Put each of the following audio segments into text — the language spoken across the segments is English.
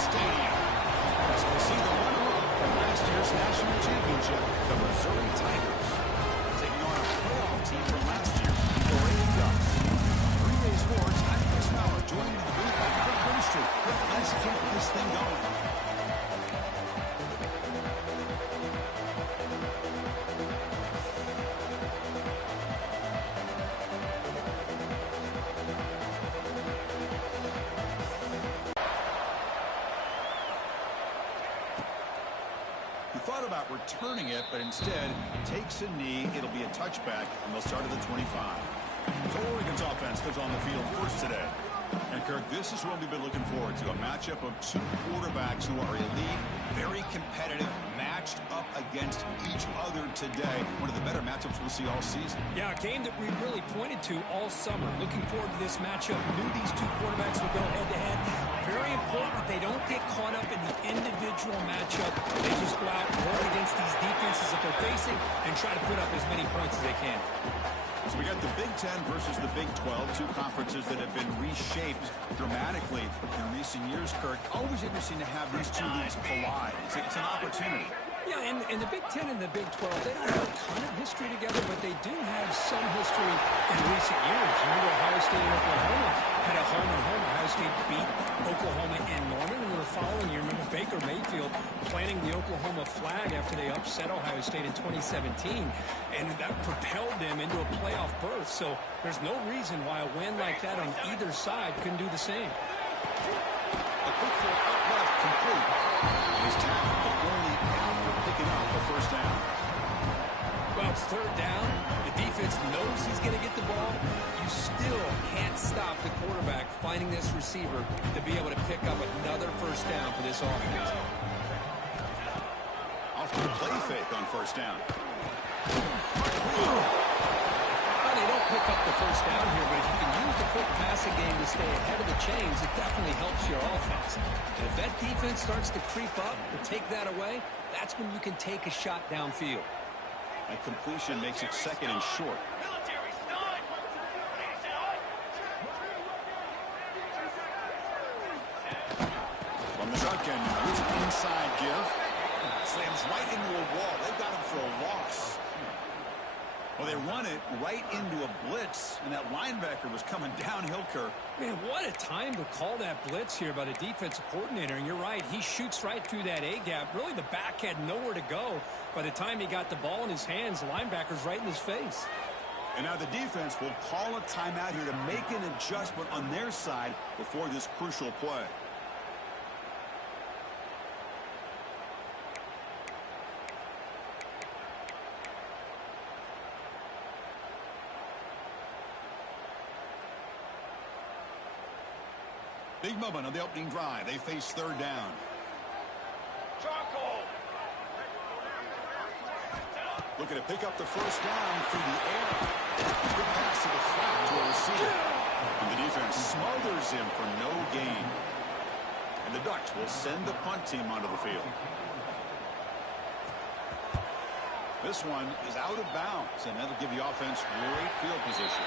Stadium. As we see the runner-up from last year's national championship, the Missouri Tigers, taking on a playoff team from last year, the Oregon Ducks. On Green Bay Sports, I'm Chris Maurer, joined in the booth by Kirk Herbstreit. Let's keep this thing going. Thought about returning it, but instead takes a knee. It'll be a touchback, and they'll start at the 25. So Oregon's offense comes on the field first today. And Kirk, this is what we've been looking forward to, a matchup of two quarterbacks who are elite, very competitive, matched up against each other today. One of the better matchups we'll see all season. Yeah, a game that we really pointed to all summer. Looking forward to this matchup. Knew these two quarterbacks would go head-to-head. Very important that they don't get caught up in the individual matchup. They just go out and work against these defenses that they're facing and try to put up as many points as they can. So we got the Big Ten versus the Big 12, two conferences that have been reshaped dramatically in recent years, Kirk. Always interesting to have these two leagues collide. It's an opportunity. Yeah, and the Big Ten and the Big 12, they don't have a ton of history together, but they do have some history in recent years. Remember Ohio State and Oklahoma had a home-and-home. Ohio State beat Oklahoma in Norman, and the following year, remember Baker Mayfield planting the Oklahoma flag after they upset Ohio State in 2017, and that propelled them into a playoff berth. So there's no reason why a win like that on either side couldn't do the same. A quick throw out left, complete. He's tackled, but only after picking up the first down. Well, it's third down. The defense knows he's going to get the ball. You still can't stop the quarterback finding this receiver to be able to pick up another first down for this offense. Off to the play fake on first down. Well, they don't pick up the first down here, but if you can use the quick passing game to stay ahead of the chains, it definitely helps your offense. And if that defense starts to creep up and take that away, that's when you can take a shot downfield. That completion makes it second and short. From the shotgun now, here's an inside give. Slams right into a wall. They've got him for a loss. Well, they run it right into a blitz, and that linebacker was coming downhill, Kirk. Man, what a time to call that blitz here by the defensive coordinator. And you're right, he shoots right through that A-gap. Really, the back had nowhere to go. By the time he got the ball in his hands, the linebacker's right in his face. And now the defense will call a timeout here to make an adjustment on their side before this crucial play. Big moment on the opening drive. They face third down. Looking to pick up the first down through the air. Good pass to the flat to a receiver. And the defense smothers him for no gain. And the Ducks will send the punt team onto the field. This one is out of bounds, and that'll give the offense great field position.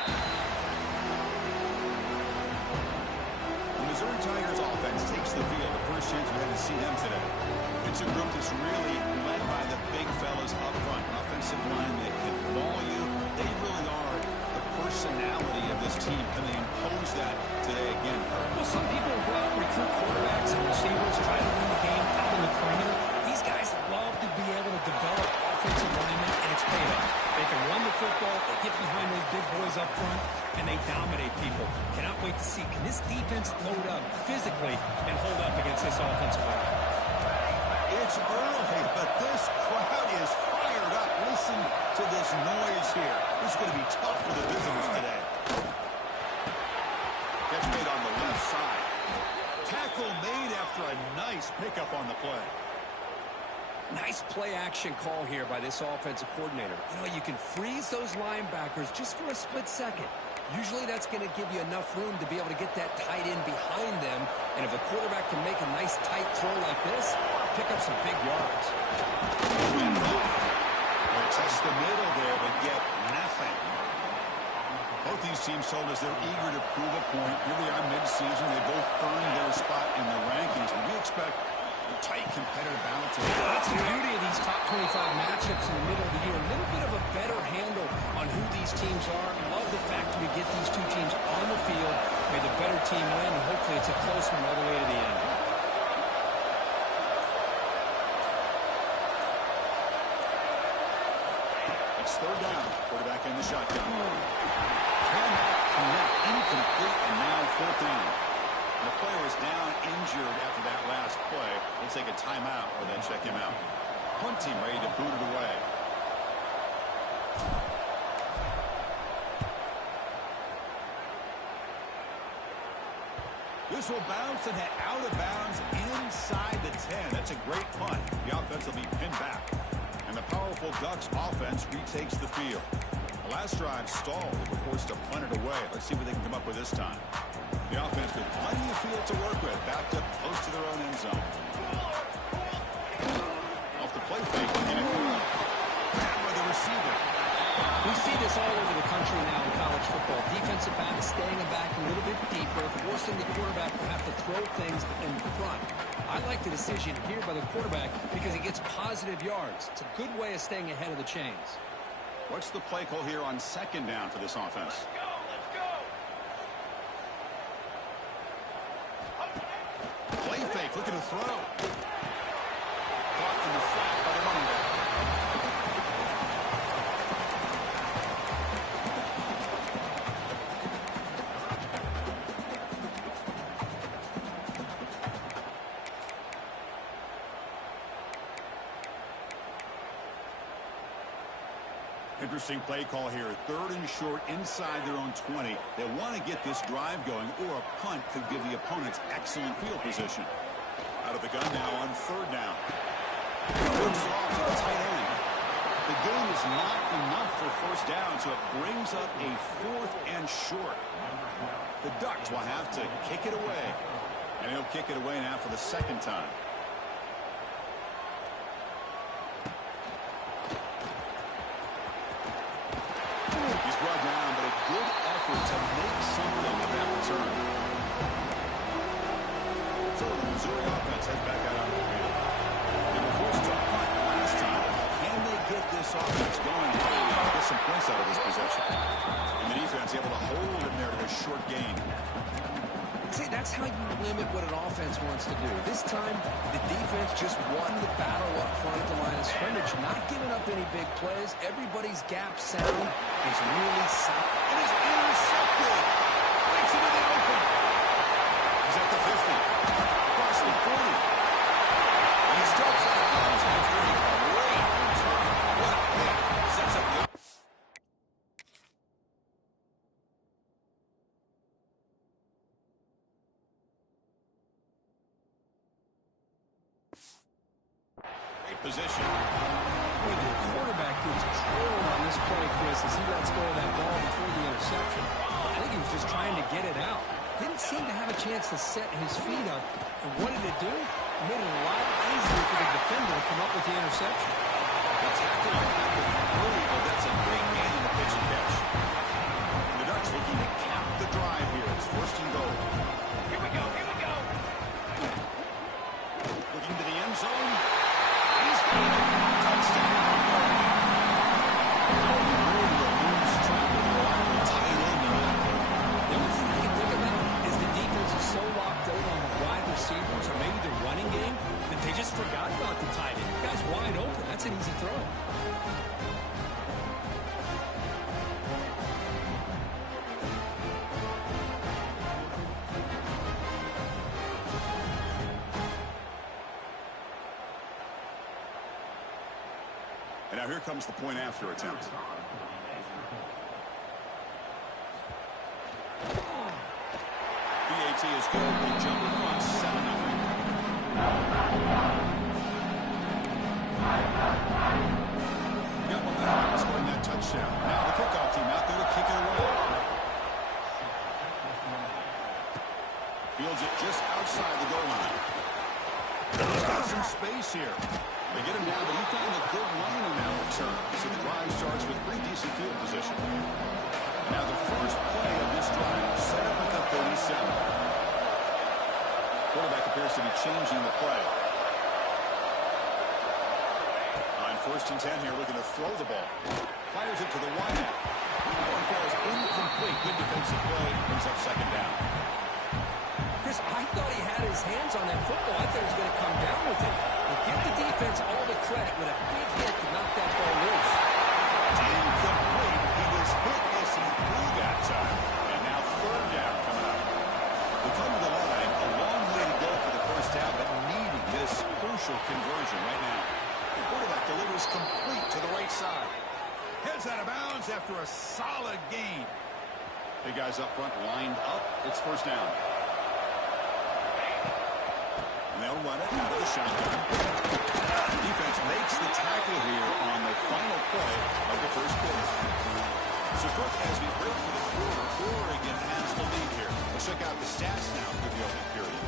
Missouri Tigers offense takes the field. The first chance we had to see them today. It's a group that's really led by the big fellas up front. An offensive line that can ball you. They really are the personality of this team. Can they impose that today again, Kirk? Well, some people go out and recruit quarterbacks and receivers, try to win the game out in the perimeter. These guys love to be able to develop offensive linemen, and it's paid off. They can run the football, they get behind those big boys up front, and they dominate people. Cannot wait to see, can this defense load up physically and hold up against this offensive line? It's early, but this crowd is fired up. Listen to this noise here. This is going to be tough for the visitors today. Catch made on the left side. Tackle made after a nice pickup on the play. Nice play-action call here by this offensive coordinator. You know, you can freeze those linebackers just for a split second. Usually that's going to give you enough room to be able to get that tight end behind them. And if a quarterback can make a nice tight throw like this, pick up some big yards. They test the middle there, but get nothing. Both these teams told us they're eager to prove a point. Here they are mid-season. They both earned their spot in the rankings. And we expect matchups in the middle of the year. A little bit of a better handle on who these teams are. Love the fact that we get these two teams on the field. May the better team win, and hopefully it's a close one all the way to the end. It's third down. Quarterback in the shotgun. Cannot connect. Incomplete, and now fourth down. The player is down injured after that last play. We'll take a timeout or then check him out. Punt team ready to boot it away. This will bounce and head out of bounds inside the 10. That's a great punt. The offense will be pinned back. And the powerful Ducks offense retakes the field. The last drive stalled. They were forced to punt it away. Let's see what they can come up with this time. The offense with plenty of field to work with. Backed up close to their own end zone. Off the play fake. Grab by the receiver. We see this all over the country now in college football. Defensive backs staying back a little bit deeper, forcing the quarterback to have to throw things in front. I like the decision here by the quarterback because he gets positive yards. It's a good way of staying ahead of the chains. What's the play call here on second down for this offense? Play fake, looking to throw. Caught in the flat by the running back. Interesting play call here. Third and short inside their own 20. They want to get this drive going, or a punt could give the opponents excellent field position. Out of the gun now on third down. Moves off to the tight end. The game is not enough for first down, so it brings up a fourth and short. The Ducks will have to kick it away. And he'll kick it away now for the second time. He's brought down, but a good effort to make something of that return. So the Missouri offense heads back out on the field. They were forced to punt last time. Can they get this offense going? Get some points out of this possession. And the defense able to hold it there to a short gain. See, that's how you limit what an offense wants to do. This time, the defense just won the battle up front at the line of scrimmage, not giving up any big plays. Everybody's gap sound is really solid. It is intercepted. Breaks into the open. He's at the 50. Across the 40. And he steps out of bounds after a great return. What a hit. Sets up the position. Boy, the quarterback gets drilled on this play, Chris, as he lets go of that ball before the interception. I think he was just trying to get it out. Didn't seem to have a chance to set his feet up. And what did it do? It made it a lot easier for the defender to come up with the interception. The tackle happened early, but that's a great gain in the pitch and catch. The Ducks looking to cap the drive here. It's first and goal. Here we go, here we go. Looking to the end zone. He's got it. Touchdown. The only thing I can think about is the defense is so locked out on the wide receivers or maybe the running game that they just forgot about the tight end. The guy's wide open. That's an easy throw. And now here comes the point after attempt. BAT is good. They jump in front 7-0. Got momentum scoring that touchdown. Now the kickoff team out there to kick it away. Fields it just outside the goal line. He's got some space here. They get him down, but he found a good line on that return. So the drive starts with pretty decent field position. Now the first play of this drive set up at the 37. Quarterback appears to be changing the play. On first and 10 here, looking to throw the ball. Fires it to the wideout. That one falls incomplete. Good defensive play. Brings up second down. Chris, I thought he had his hands on that football. I thought he was going to come down with it. But give the defense all the credit with a big hit to knock that ball loose. Incomplete. He was hit as he threw that time. And now third down coming up. We come to the line. A long way to go for the first down, but needing this crucial conversion right now. The quarterback delivers complete to the right side. Heads out of bounds after a solid gain. The guys up front lined up. It's first down. And they'll run it out of the shotgun. The defense makes the tackle here on the final play of the first quarter. So, Kirk, as we break for the quarter, Oregon has the lead here. Let's check out the stats now for the opening period.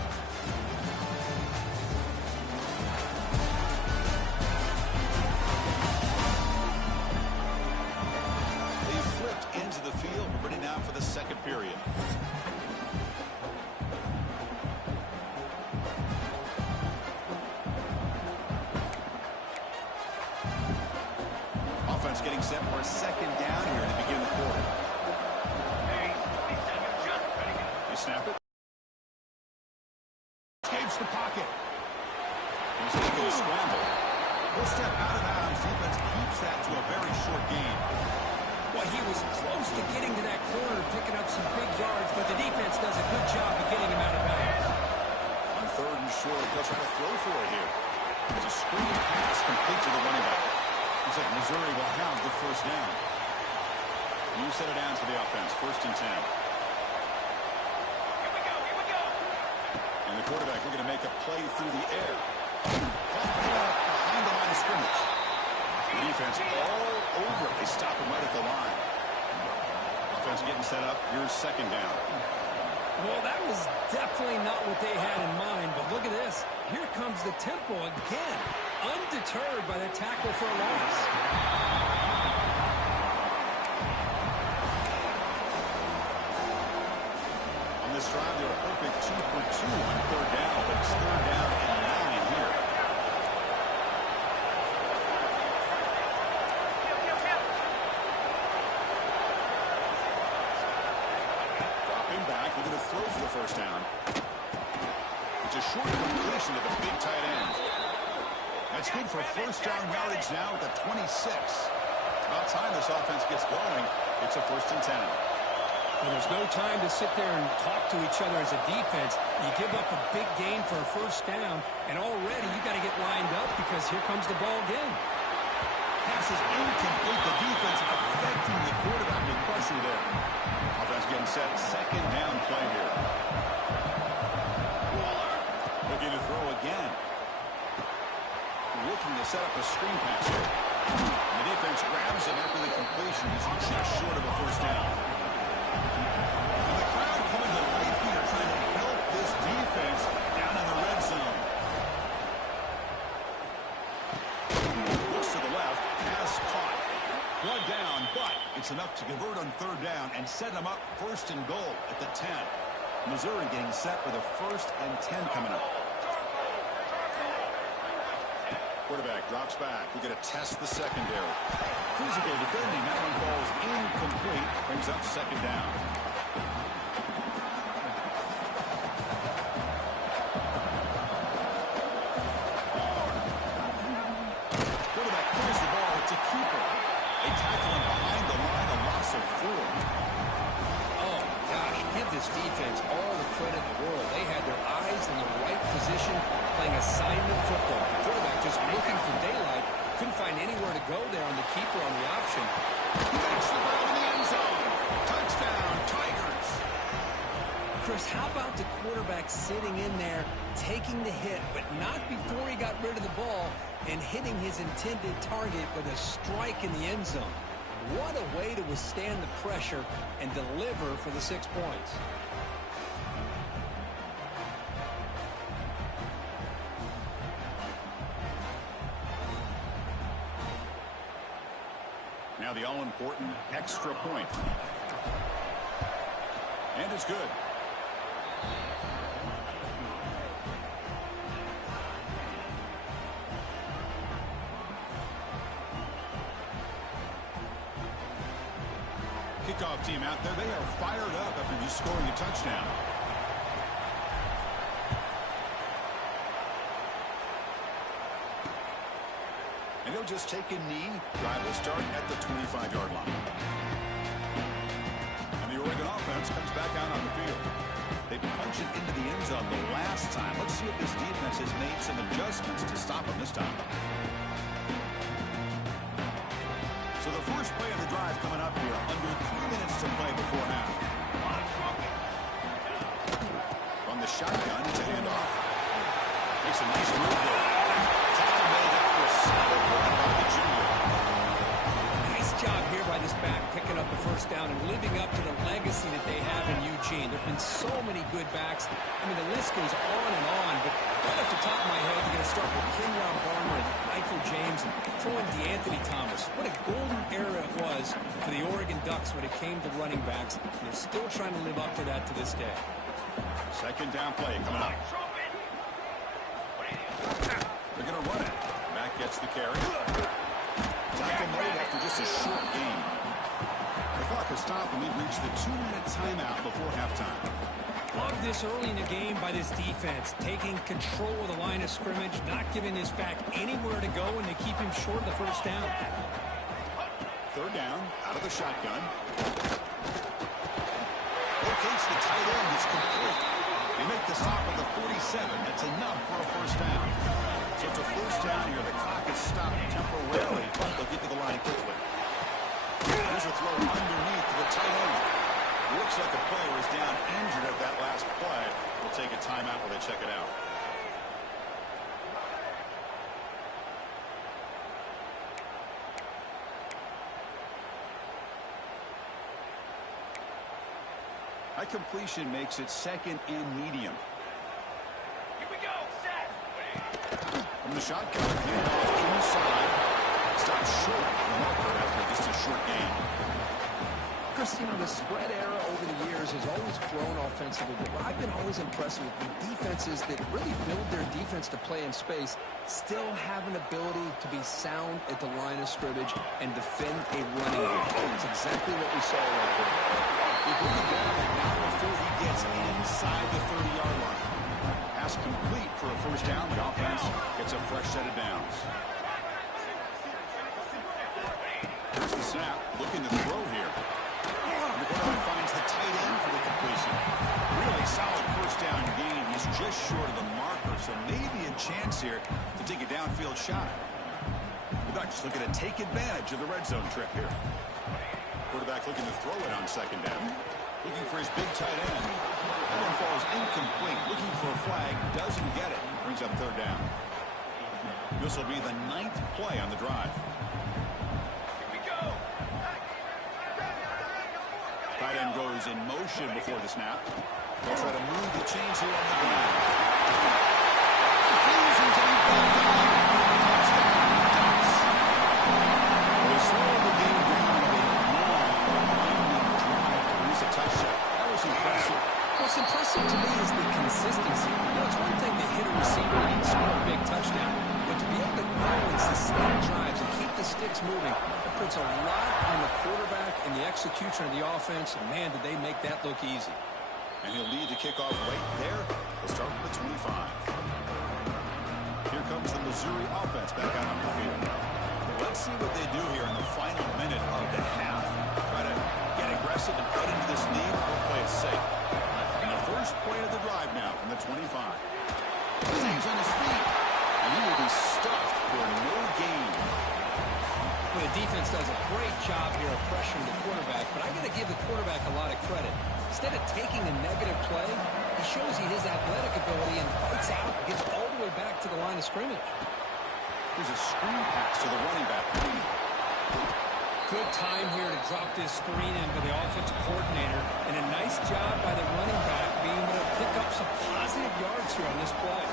They flipped into the field. We're ready now for the second period. Offense getting set for a second down here to begin the quarter. They snap it. Escapes the pocket. He's going to go scramble. He'll step out of bounds. Defense keeps that to a very short gain. Well, he was close to getting to that corner, picking up some big yards, but the defense does a good job of getting him out of bounds. On third and short, they'll try to throw for it here. It's a screen pass complete to the running back. Looks like Missouri will have the first down. New set of downs for the offense. First and 10. Here we go. And the quarterback looking to make a play through the air. Behind the line of scrimmage. The defense all over it. They stop him right at the line. Offense getting set up. Here's second down. Well, that was definitely not what they had in mind, but look at this. Here comes the tempo again. Undeterred by the tackle for a loss. On this drive, they're a perfect 2 for 2 on third down, but it's third down and 9 here. Dropping back, looking to throw for the first down. It's a short completion to the big tight end. That's good for first down yardage now at the 26. About time this offense gets going. It's a first and 10. Well, there's no time to sit there and talk to each other as a defense. You give up a big gain for a first down, and already you got to get lined up because here comes the ball again. Pass is incomplete. The defense affecting the quarterback with pressure there. Offense getting set. Second down play here. Looking to throw again. Looking to set up a screen pass here. The defense grabs it after the completion. He's just short of a first down. And the crowd coming to life here, trying to help this defense down in the red zone. Looks to the left. Pass caught. One down, but it's enough to convert on third down and set them up first and goal at the 10. Missouri getting set with a first and 10 coming up. Quarterback drops back. We're going to test the secondary. Physical defending. That one falls incomplete. Brings up second down. Quarterback clears the ball. It's a keeper. They tackle him behind the line. A loss of 4. Oh, gosh, give this defense all the credit in the world. They had their eyes in the right position, playing assignment football. The quarterback just looking for daylight. Couldn't find anywhere to go there on the keeper on the option. He makes the ball in the end zone. Touchdown, Tigers. Chris, how about the quarterback sitting in there, taking the hit, but not before he got rid of the ball and hitting his intended target with a strike in the end zone? What a way to withstand the pressure and deliver for the 6 points. Now the all-important extra point. And it's good. kickoff team out there. They are fired up after just scoring a touchdown. And he'll just take a knee. Drive will start at the 25-yard line. And the Oregon offense comes back out on the field. They punched it into the end zone the last time. Let's see if this defense has made some adjustments to stop them this time. So the first play of the drive coming up here. Under 3 minutes to play before half. From the shotgun, it's a handoff. Makes a nice move there. Tackle made after a solid run by the junior. Nice job here by this back, picking up the first down and living up to the legacy that they have in Eugene. There have been so many good backs. I mean, the list goes on and on, but right off the top of my head, you're going to start with Kenyon Barner and Michael James and throw in DeAnthony Thomas. What a golden era it was for the Oregon Ducks when it came to running backs. They're still trying to live up to that to this day. Second down play coming up. They're going to run it. Mack gets the carry. Tackle made after just a short gain. The clock has stopped, and we've reached the 2-minute timeout before halftime. Love this early in the game by this defense, taking control of the line of scrimmage, not giving this back anywhere to go, and they keep him short of the first down. Third down, out of the shotgun. Locates the tight end. It's complete. They make the stop at the 47. That's enough for a first down. So it's a first down here. The clock is stopped temporarily, but they'll get to the line quickly. There's a throw underneath to the tight end. Looks like a player is down injured at that last play. We'll take a timeout while they check it out. High completion makes it second and medium. Here we go, set. From the shotgun, handoff inside. Stops short of the marker after just a short gain. Chris, you know, the spread era over the years has always grown offensively, but what I've been always impressed with the defenses that really build their defense to play in space still have an ability to be sound at the line of scrimmage and defend a running game. That's exactly what we saw right there. He bring it down now before he gets inside the 30-yard line. Pass complete for a first down. The offense gets a fresh set of downs. Here's the snap. Looking to throw here. And the quarterback finds the tight end for the completion. Really solid first down gain. He's just short of the marker, so maybe a chance here to take a downfield shot. The Ducks looking to take advantage of the red zone trip here. Quarterback looking to throw it on second down. Looking for his big tight end. That one falls incomplete. Looking for a flag. Doesn't get it. Brings up third down. This will be the 9th play on the drive. Here we go. Tight end goes in motion before the snap. They'll try to move the chains here on the ground. Refusing to be back down. They slow the game down with a long drive to lose a touchdown. That was impressive. What's impressive to me is the consistency. You know, it's one thing to hit a receiver and score a big touchdown, but to be able to grow and sustain drives and keep the sticks moving, that puts a lot on the quarterback and the execution of the offense, and man, did they make that look easy. And he'll lead the kickoff right there. They'll start with the 25. Here comes the Missouri offense back out on the field. Let's see what they do here in the final minute of the half. Try to get aggressive and cut into this lead or play it safe. And the first play of the drive now from the 25. Stays on his feet. And he will be stuffed for no gain. Well, the defense does a great job here of pressuring the quarterback, but I got to give the quarterback a lot of credit. Instead of taking a negative play, he shows you his athletic ability and fights out, gets all the way back to the line of scrimmage. There's a screen pass to the running back. Good time here to drop this screen in by the offensive coordinator, and a nice job by the running back being able to pick up some positive yards here on this play.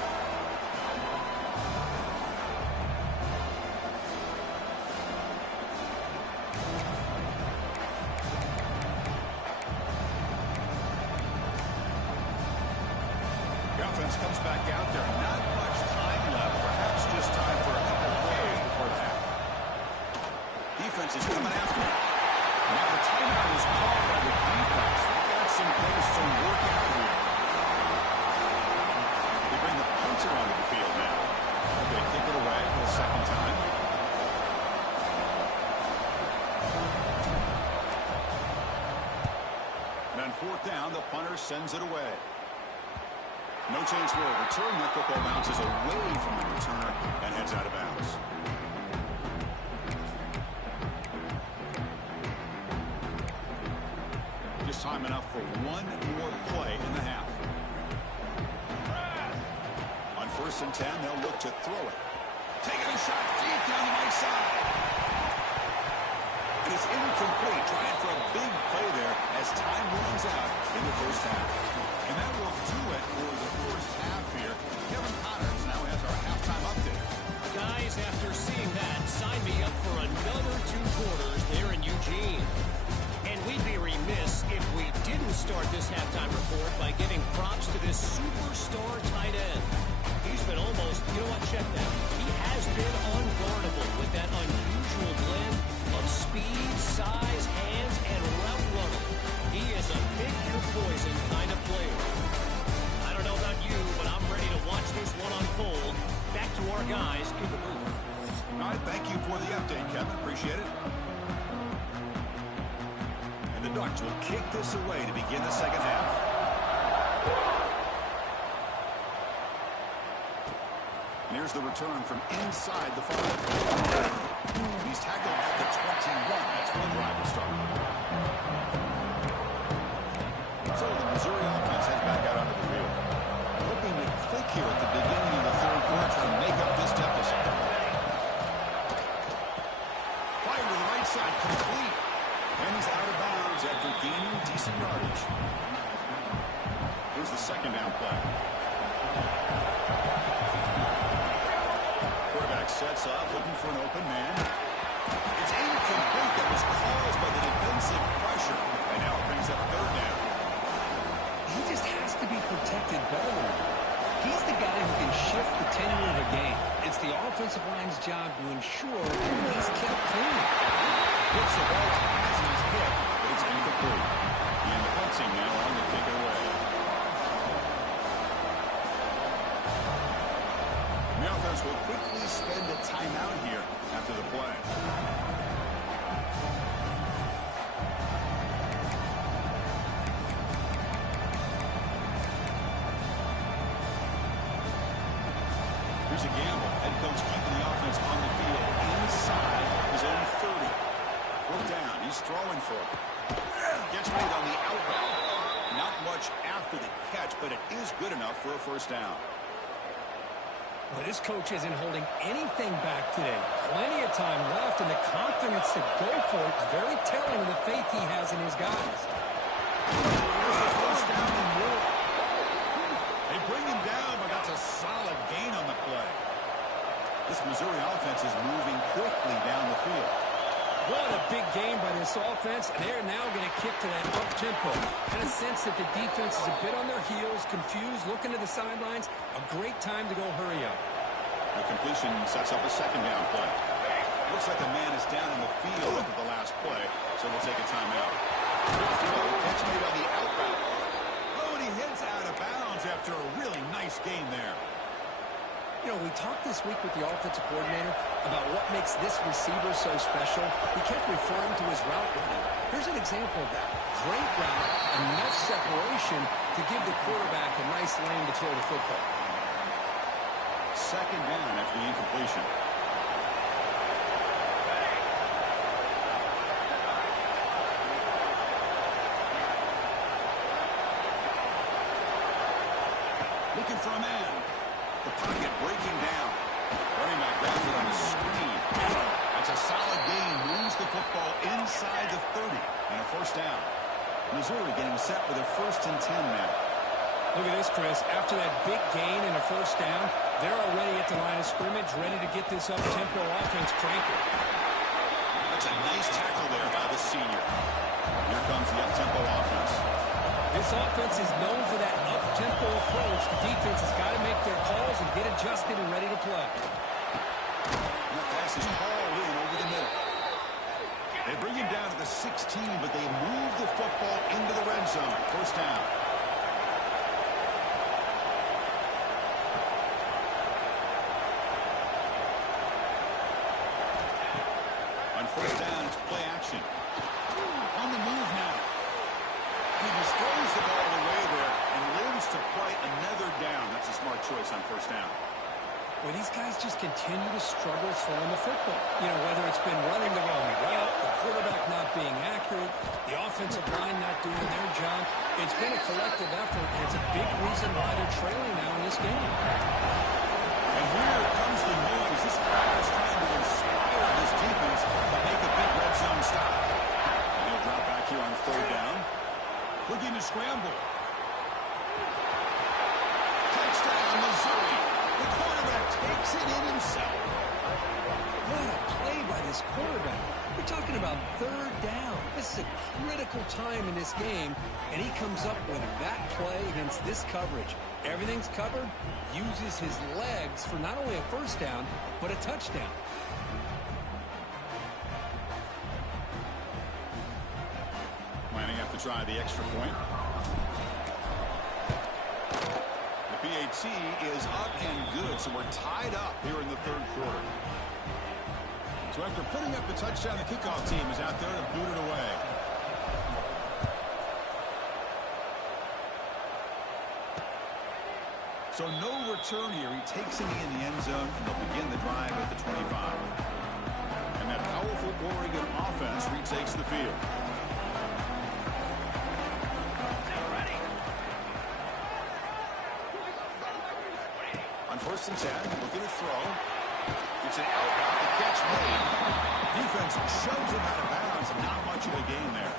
The offense comes back out there. Not much time left. Perhaps just time for a couple plays before the half. Defense is coming after him. Now the timeout is called by the defense. They've got some things to work out here. They bring the punter onto the field now. They kick it away for the second time. And on fourth down, the punter sends it away. No chance for a return. That football bounces away from the returner and heads out of bounds. Just time enough for one more play in the half. On 1st and 10, they'll look to throw it. Taking a shot deep down the right side. And it's incomplete. Trying for a big play there as time runs out in the first half. And that will do it for the first half here. Kevin Connors now has our halftime update. Guys, after seeing that, sign me up for another 2 quarters there in Eugene. And we'd be remiss if we didn't start this halftime report by giving props to this superstar tight end. He's been almost, you know what, check that. He has been unguardable with that unusual blend of speed, size, hands, and route running. He is a pick-your-poison kind of player. I don't know about you, but I'm ready to watch this one unfold. Back to our guys in the booth. All right, thank you for the update, Kevin. Appreciate it. And the Ducks will kick this away to begin the second half. And here's the return from inside the 5. He's tackled at the 21. That's one drive to start. So the Missouri offense heads back out onto the field. Hoping to click here at the beginning of the third quarter to make up this deficit. Fire to the right side, complete. And he's out of bounds after gaining decent yardage. Here's the second down play. Quarterback sets up, looking for an open man. It's incomplete. That was caused by the defensive pressure. And now it brings up third down. He just has to be protected better than that. He's the guy who can shift the tenure of a game. It's the offensive line's job to ensure he's kept clean. Hits the ball as he's hit, but it's incomplete. And the punting now on to kick it away. The offense will quickly spend a timeout here after the play. Here's a gamble. Head coach keeping the offense on the field inside his own 30. Look down. He's throwing for it. Gets made on the outbound. Not much after the catch, but it is good enough for a first down. Well, this coach isn't holding anything back today. Plenty of time left, and the confidence to go for it is very telling of the faith he has in his guys. Here's the first down and more. They bring him down, but that's a solid gain on the play. This Missouri offense is moving quickly down the field. What a big game by this offense, and they're now going to kick to that up-tempo. Kind of sense that the defense is a bit on their heels, confused, looking to the sidelines. A great time to go hurry up. The completion sets up a second down play. Looks like a man is down in the field after the last play, so they'll take a timeout. Catch made on the outbound. Oh, and he heads out of bounds after a really nice game there. You know, we talked this week with the offensive coordinator about what makes this receiver so special. He kept referring to his route running. Here's an example of that. Great route, enough separation to give the quarterback a nice lane to throw the football. Second down after the incompletion. Looking for a man. The pocket breaking down. Running back grabs it on the screen. That's a solid gain. Moves the football inside the 30. And a first down. Missouri getting set for their 1st and 10 now. Look at this, Chris. After that big gain and a first down, they're already at the line of scrimmage, ready to get this up-tempo offense cranking. That's a nice tackle there by the senior. Here comes the up-tempo offense. This offense is known for that up-tempo approach. The defense has got to make their calls and get adjusted and ready to play. And that pass is hauled in over the middle. They bring him down to the 16, but they move the football into the red zone. First down. On first down, it's play action. On the move now. He just throws the ball away there and lives to play another down. That's a smart choice on first down. Well, these guys just continue to struggle throwing the football. You know, whether it's been running the wrong route, the quarterback not being accurate, the offensive line not doing their job. It's been a collective effort, and it's a big reason why they're trailing now in this game. And here comes the noise. This crowd is trying to inspire this defense to make a big red zone stop. And he'll drop back here on third down. Looking to scramble. Touchdown, Missouri. The quarterback takes it in himself. What a play by this quarterback. We're talking about third down. This is a critical time in this game, and he comes up with that play against this coverage. Everything's covered, uses his legs for not only a first down, but a touchdown. Lining up to try the extra point. The PAT is up and good, so we're tied up here in the third quarter. So after putting up the touchdown, the kickoff team is out there to boot it away. So no return here. He takes it in the end zone, and they'll begin the drive at the 25. And that powerful Oregon offense retakes the field. On first and 10, looking to throw. It's an out route. The catch made. Defense shoves him out of bounds. Not much of a gain there.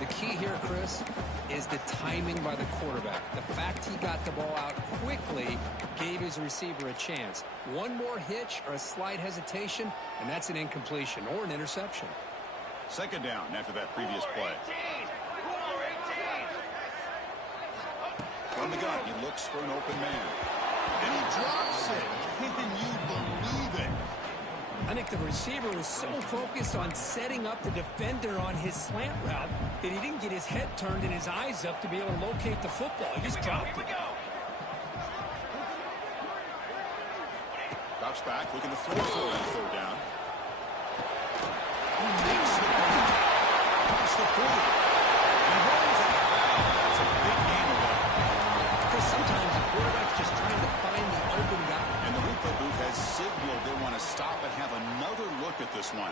The key here, Chris, is the timing by the quarterback. The fact he got the ball out quickly gave his receiver a chance. One more hitch or a slight hesitation, and that's an incompletion or an interception. Second down after that previous play. From the gun, he looks for an open man. And he drops it. Can you believe it? I think the receiver was so focused on setting up the defender on his slant route that he didn't get his head turned and his eyes up to be able to locate the football. He just dropped it. Drops back, looking to throw for that third down. He makes the play. Across the 40. He rolls it. It's a big game of that. Because sometimes the quarterback's just trying to find the open guy. And the replay booth has signaled they want to stop and have another look at this one.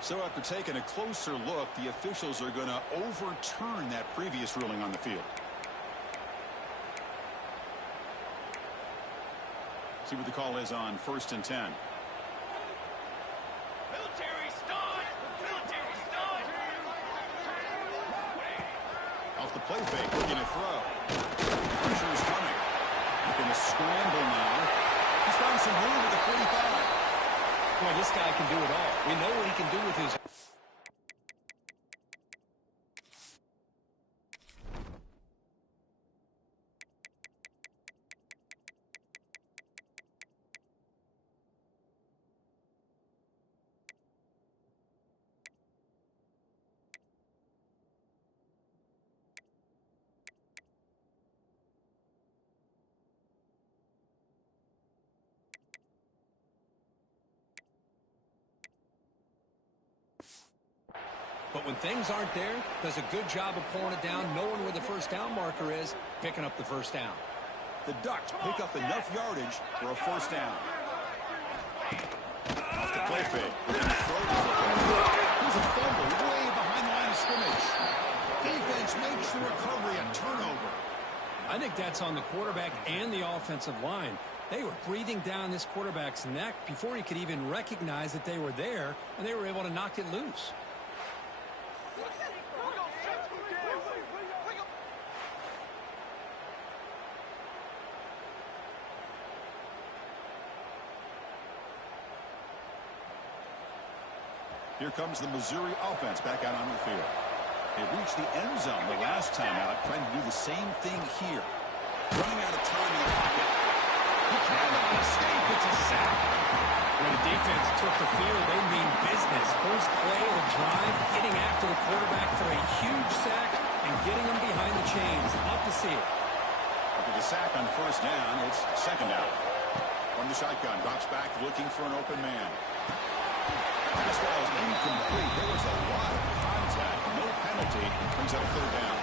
So after taking a closer look, the officials are going to overturn that previous ruling on the field. See what the call is on first and 10. Military stun! Military stun! Off the play fake, looking to throw. Pressure is coming. Looking to scramble now. He's found some room at the 45. Boy, this guy can do it all. We know what he can do with his... But when things aren't there, does a good job of pulling it down, knowing where the first down marker is, picking up the first down. The Ducks pick up enough yardage for a first down. Off the play fake. Looking to throw the football. Here's a fumble way behind the line of scrimmage. Defense makes the recovery a turnover. I think that's on the quarterback and the offensive line. They were breathing down this quarterback's neck before he could even recognize that they were there, and they were able to knock it loose. Here comes the Missouri offense back out onto the field. They reached the end zone the last time out, trying to do the same thing here. Running out of time in the pocket. He cannot escape. It's a sack. When the defense took the field, they mean business. First play of the drive, getting after the quarterback for a huge sack and getting him behind the chains. Love to see it. After the sack on first down, it's second down. From the shotgun, drops back looking for an open man. Pass ball is incomplete. There was a lot of contact. No penalty. Brings up third down.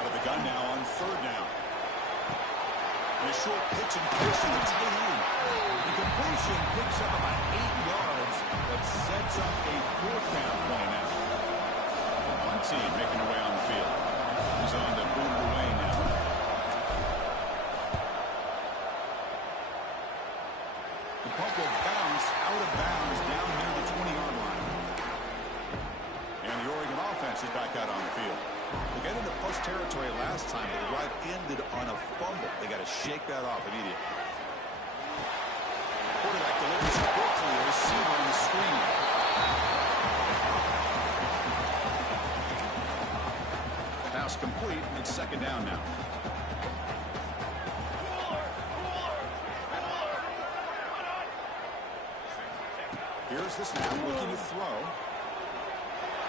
Out of the gun now on third down. And a short pitch and pitch to the tight end. The completion picks up about 8 yards, but sets up a fourth down play now. One team making their way on the field. He's on to boot it away now. The puck will bounce out of bounds down near the 20-yard line. And the Oregon offense is back out on the field. They got into plus territory last time, but the drive ended on a fumble. They got to shake that off immediately. Quarterback delivers quickly. A receiver on the screen. Pass complete, and it's second down now. Here's the snap, looking to throw.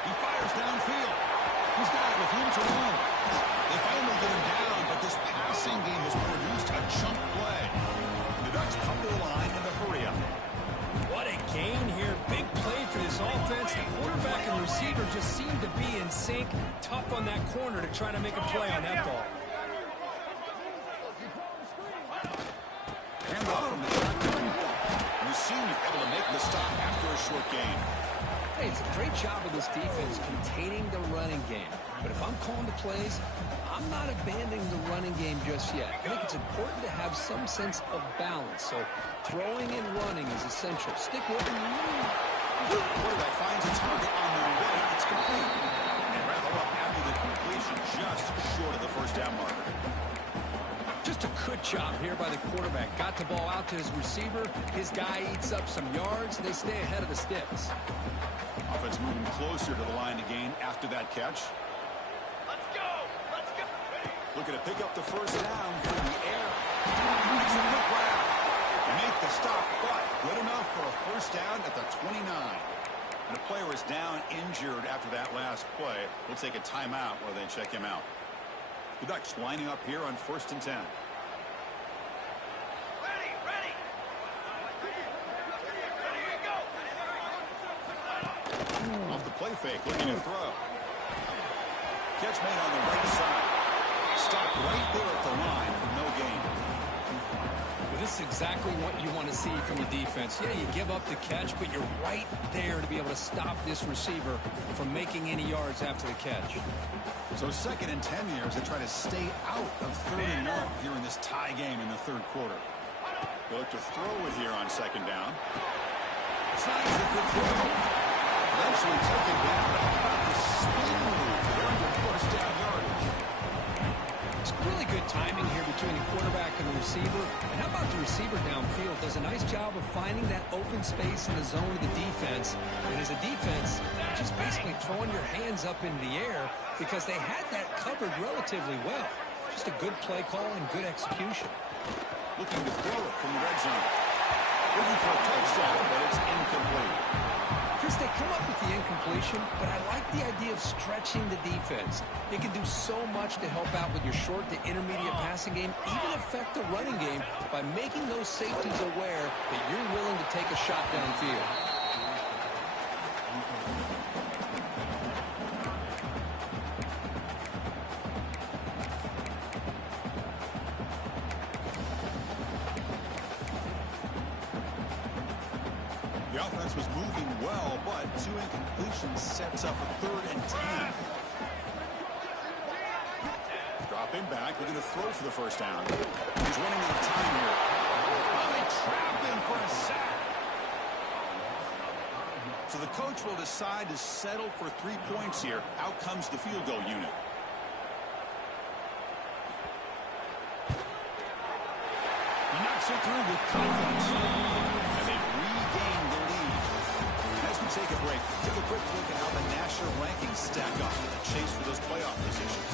He fires downfield. He's got it with room to run. They finally get him down, but this passing game has produced a chunk play. The Ducks come to the line in the hurry up. What a gain here. Big play for this offense. The quarterback and receiver just seem to be in sync. Tough on that corner to try to make a play on that ball. Handoff from the shotgun. You seem to be able to make the stop after a short gain. Hey, it's a great job of this defense containing the running game. But if I'm calling the plays, I'm not abandoning the running game just yet. I think it's important to have some sense of balance. So throwing and running is essential. Stick with it. Quarterback finds a target on the way. It's complete. And rather up after the completion, just short of the first down marker. Just a good job here by the quarterback. Got the ball out to his receiver. His guy eats up some yards. They stay ahead of the sticks. Offense moving closer to the line to gain after that catch. Let's go! Let's go! Looking to pick up the first down from the air. Makes a quick grab. Make the stop, but good enough for a first down at the 29. And the player is down injured after that last play. We'll take a timeout while they check him out. The Ducks lining up here on 1st and 10. Ready! Ready! Ready to go! Off the play fake, looking to throw. Catch made on the right side. Stopped right there at the line for no gain. Well, this is exactly what you want to see from the defense. Yeah, you give up the catch, but you're right there to be able to stop this receiver from making any yards after the catch. So 2nd and 10 here as they try to stay out of 3rd and 1 here in this tie game in the 3rd quarter. They look to throw it here on 2nd down. Signs it for throw. Eventually taken down. About the spin move. They're under first down yardage. It's really good timing here between the quarterback and the receiver. And how about the receiver downfield? Does a nice job of finding that open space in the zone of the defense. And as a defense, just basically throwing your hands up into the air because they had that covered relatively well. Just a good play call and good execution. Looking to throw it from the red zone. Looking for a touchdown, but it's incomplete. Chris, they come up with the incompletion, but I like the idea of stretching the defense. They can do so much to help out with your short to intermediate passing game, even affect the running game by making those safeties aware that you're willing to take a shot downfield. The offense was moving well, but 2 incompletions sets up a 3rd and 10. Dropping back, looking to throw for the first down. He's running out of time here. Oh, they trapped him for a sack. So the coach will decide to settle for 3 points here. Out comes the field goal unit. Gets it through with confidence. And they've regained the lead. As we take a break, take a quick look at how the national rankings stack up in the chase for those playoff positions.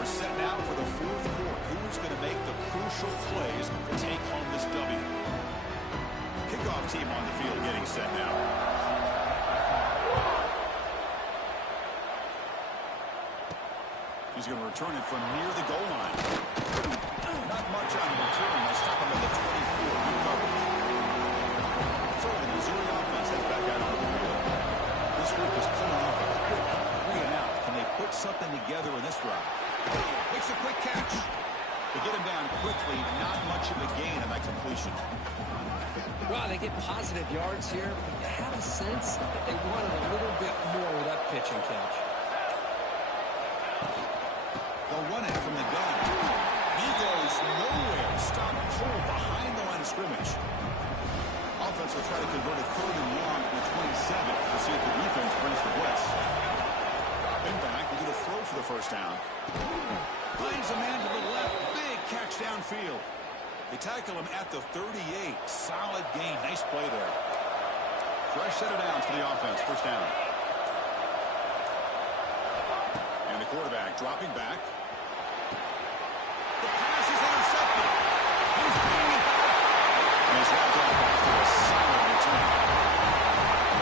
We're set now for the fourth quarter. Who's going to make the crucial plays to take home this W? Kickoff team on the field getting set now. He's going to return it from near the goal line. Not much on the return. They'll stop him at the 24. Good coverage. So the Missouri offense heads back out on the field. This group is coming off a quick 3-and-out. Can they put something together in this drive? Makes a quick catch. They get him down quickly. Not much of a gain on that completion. Well, they get positive yards here, but you have a sense that they wanted a little bit more with that pitch and catch. They'll run it from the gun. He goes nowhere. Stop cold behind the line of scrimmage. Offense will try to convert a 3rd and long from the 27. We'll see if the defense brings the blitz. Dropping back, we'll get a throw for the first down. Finds a man to the left. Big catch downfield. They tackle him at the 38. Solid gain. Nice play there. Fresh set of downs for the offense. First down. And the quarterback dropping back. The pass is intercepted. He's bringing it back. And he's wrapped up after a solid return.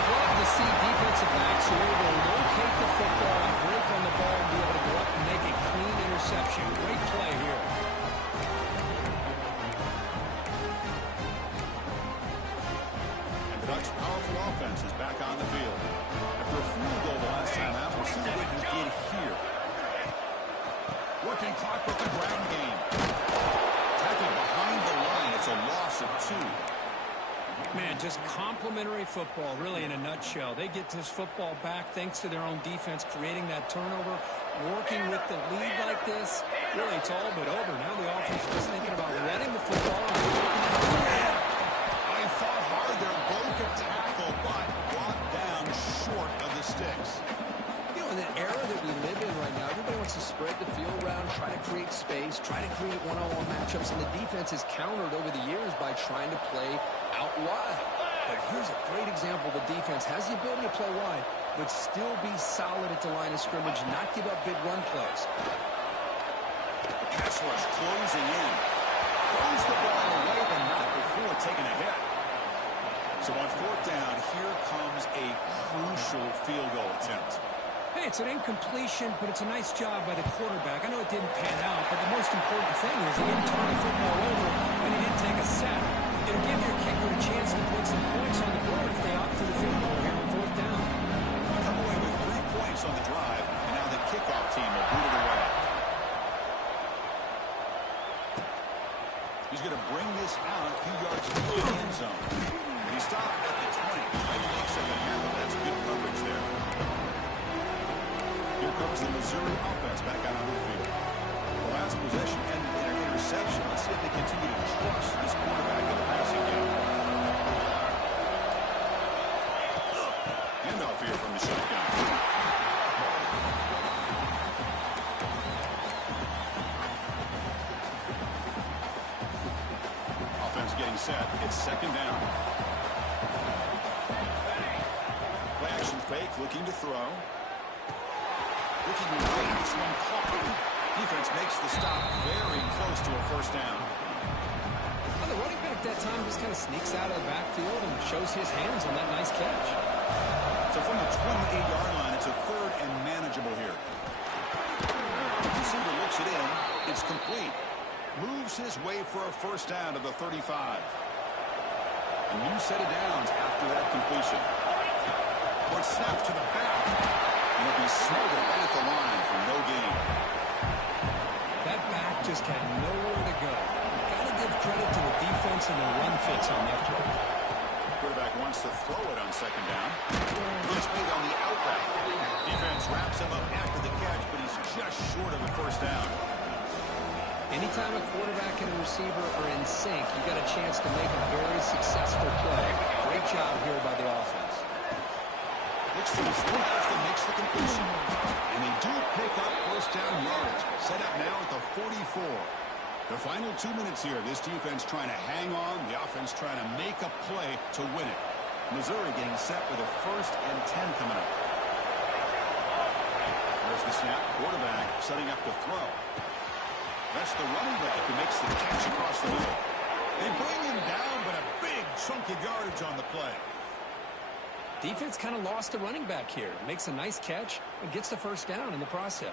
Love to see defensive backs who are able to locate the football and break on the ball and be able to go up and make a clean interception. Great play here. Ducks' powerful offense is back on the field. After a field goal the last time out, we'll see what they can get here. Working clock with the ground game. Tackled behind the line. It's a loss of 2. Man, just complimentary football, really, in a nutshell. They get this football back thanks to their own defense, creating that turnover, working with the lead like this. Really, it's all but over. Now the offense is just thinking about running the football and taking it. I fought hard there, broke a tackle, but brought down short of the sticks. You know, in the era that we live in right now, everybody wants to spread the field around, try to create space, try to create one-on-one matchups, and the defense has countered over the years by trying to play out wide. But here's a great example. The defense has the ability to play wide, but still be solid at the line of scrimmage, not give up big run plays. The pass rush closing in. Throws the ball away, but not before taking a hit. So on 4th down, here comes a crucial field goal attempt. Hey, it's an incompletion, but it's a nice job by the quarterback. I know it didn't pan out, but the most important thing is he didn't turn the football over and he didn't take a sack. It'll give your kicker a chance to put some points on the board if they opt for the field goal here on 4th down. They come away with 3 points on the drive, and now the kickoff team will boot it away. He's going to bring this out a few yards to the end zone. He stopped at the 20. Trying to make something happen. That's good coverage there. Here comes the Missouri offense back out on the field. The last possession ended in an interception. Let's see if they continue to trust this quarterback in the passing game. Handoff here from the shotgun. Offense getting set. It's 2nd down. Play action fake, looking to throw. Looking right, this one caught. Defense makes the stop very close to a 1st down. Well, the running back that time just kind of sneaks out of the backfield and shows his hands on that nice catch. So from the 28-yard line, it's a 3rd and manageable here. The receiver looks it in. It's complete. Moves his way for a 1st down to the 35. A new set of downs after that completion. But snapped to the back. And it'll be smothered right at the line for no gain. That back just had nowhere to go. Got to give credit to the defense and the run fits on that play. Quarterback wants to throw it on 2nd down. He's made on the out route. Defense wraps him up after the catch, but he's just short of the 1st down. Anytime a quarterback and a receiver are in sync, you got a chance to make a very successful play. Great job here by the offense. Looks to his left and makes the completion. And they do pick up first down yardage. Set up now at the 44. The final 2 minutes here. This defense trying to hang on. The offense trying to make a play to win it. Missouri getting set with a 1st and 10 coming up. There's the snap. Quarterback setting up to throw. That's the running back who makes the catch across the middle. They bring him down, but a big chunk of yardage on the play. Defense kind of lost the running back here. Makes a nice catch and gets the first down in the process.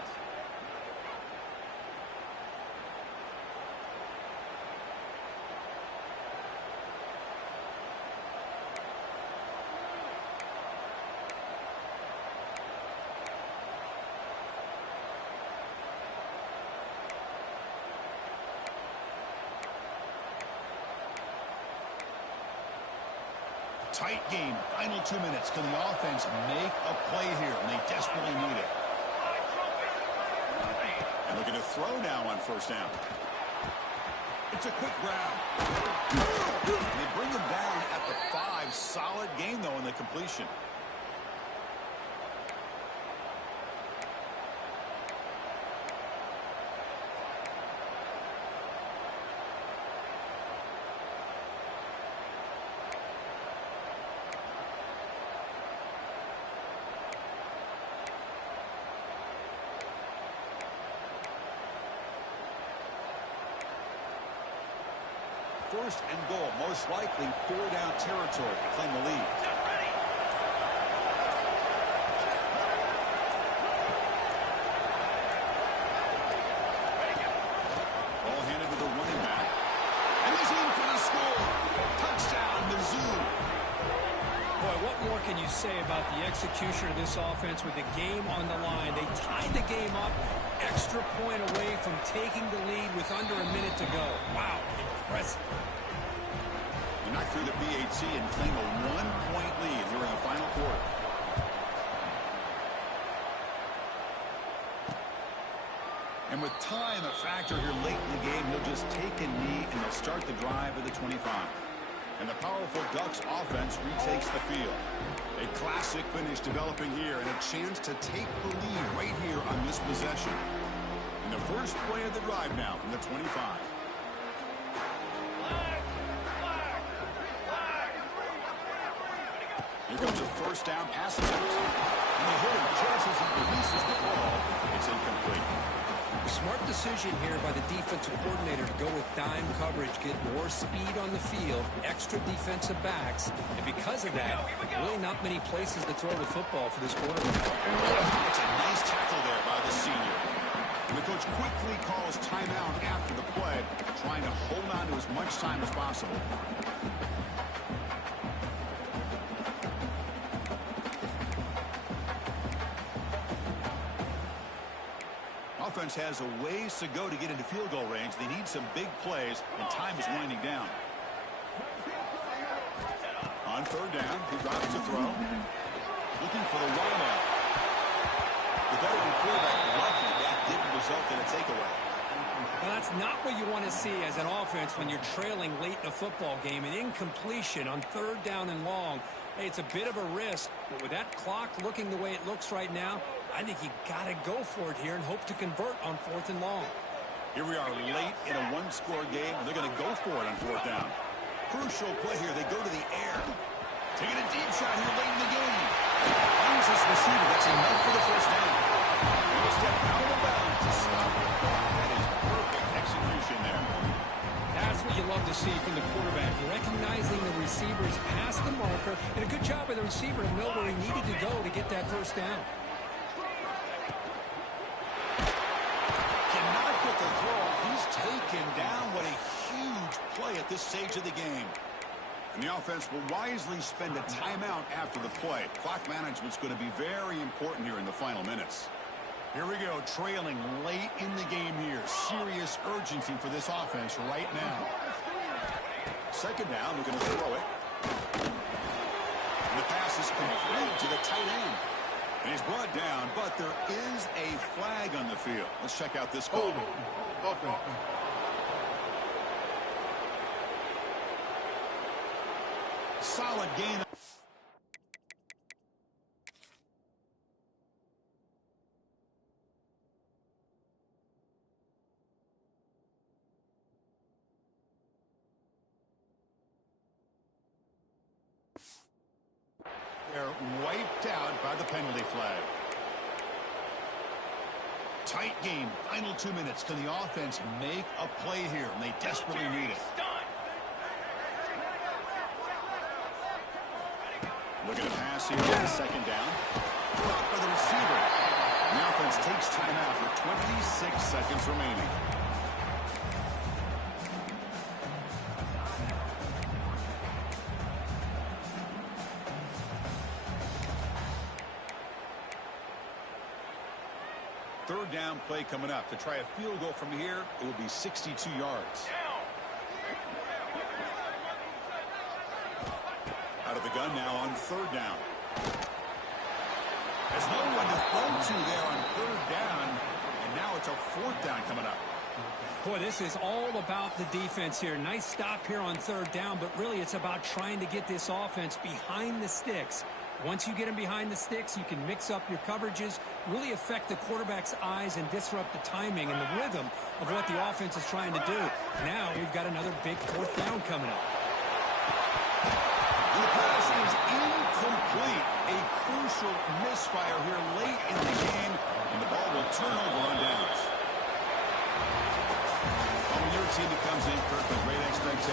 Tight game. Final 2 minutes. Can the offense make a play here? And they desperately need it. And looking to throw now on first down. It's a quick grab. And they bring him down at the 5. Solid game, though, in the completion. First and goal, most likely 4-down territory to claim the lead. Ball handed to the running back. And he's in for the score. Touchdown, Mizzou. Boy, what more can you say about the execution of this offense with the game on the line? They tied the game up, extra point away from taking the lead with under a minute to go. Wow, impressive. They knock through the BHC and claim a 1-point lead here in the final quarter. And with time a factor here late in the game, he'll just take a knee and they'll start the drive at the 25. And the powerful Ducks offense retakes the field. A classic finish developing here and a chance to take the lead right here on this possession. And the first play of the drive now from the 25. Here comes a first down pass attempt. And they hit him just as he releases the ball. It's incomplete. Smart decision here by the defensive coordinator to go with dime coverage, get more speed on the field, extra defensive backs, and because of that, really not many places to throw the football for this quarterback. It's a nice tackle there by the senior. And the coach quickly calls timeout after the play, trying to hold on to as much time as possible. Offense has a ways to go to get into field goal range. They need some big plays, and time is winding down. On third down, he drops to throw. Looking for the wideout. The veteran quarterback lucky that didn't result in a takeaway. Well, that's not what you want to see as an offense when you're trailing late in a football game. An incompletion on third down and long. Hey, it's a bit of a risk, but with that clock looking the way it looks right now, I think you got to go for it here and hope to convert on fourth and long. Here we are late in a one-score game, and they're going to go for it on fourth down. Crucial play here. They go to the air. Taking a deep shot here late in the game. Finds this receiver. That's enough for the first down. He'll step out of bounds to stop it. That is perfect execution there. That's what you love to see from the quarterback. Recognizing the receivers past the marker, and a good job by the receiver to know where he needed to go to get that first down. Cannot get the throw. He's taken down. What a huge play at this stage of the game. And the offense will wisely spend a timeout after the play. Clock management's going to be very important here in the final minutes. Here we go, trailing late in the game here. Serious urgency for this offense right now. Second down, they're going to throw it. And the pass is complete to the tight end. And he's brought down, but there is a flag on the field. Let's check out this call. Solid gain. They're wiped out by the penalty flag. Tight game. Final 2 minutes. Can the offense make a play here? And they desperately need it. Looking to pass here on second down. Blocked by the receiver. The offense takes timeout with 26 seconds remaining. Third down play coming up. To try a field goal from here, it will be 62 yards. Out of the gun now on third down. There's no one to throw to there on third down, and now it's a fourth down coming up. Boy, this is all about the defense here. Nice stop here on third down, but really it's about trying to get this offense behind the sticks. Once you get them behind the sticks, you can mix up your coverages, really affect the quarterback's eyes and disrupt the timing and the rhythm of what the offense is trying to do. Now we've got another big fourth down coming up. The pass is incomplete. A crucial misfire here late in the game, and the ball will turn over on downs. When your team comes in, Kirk, with great expectations.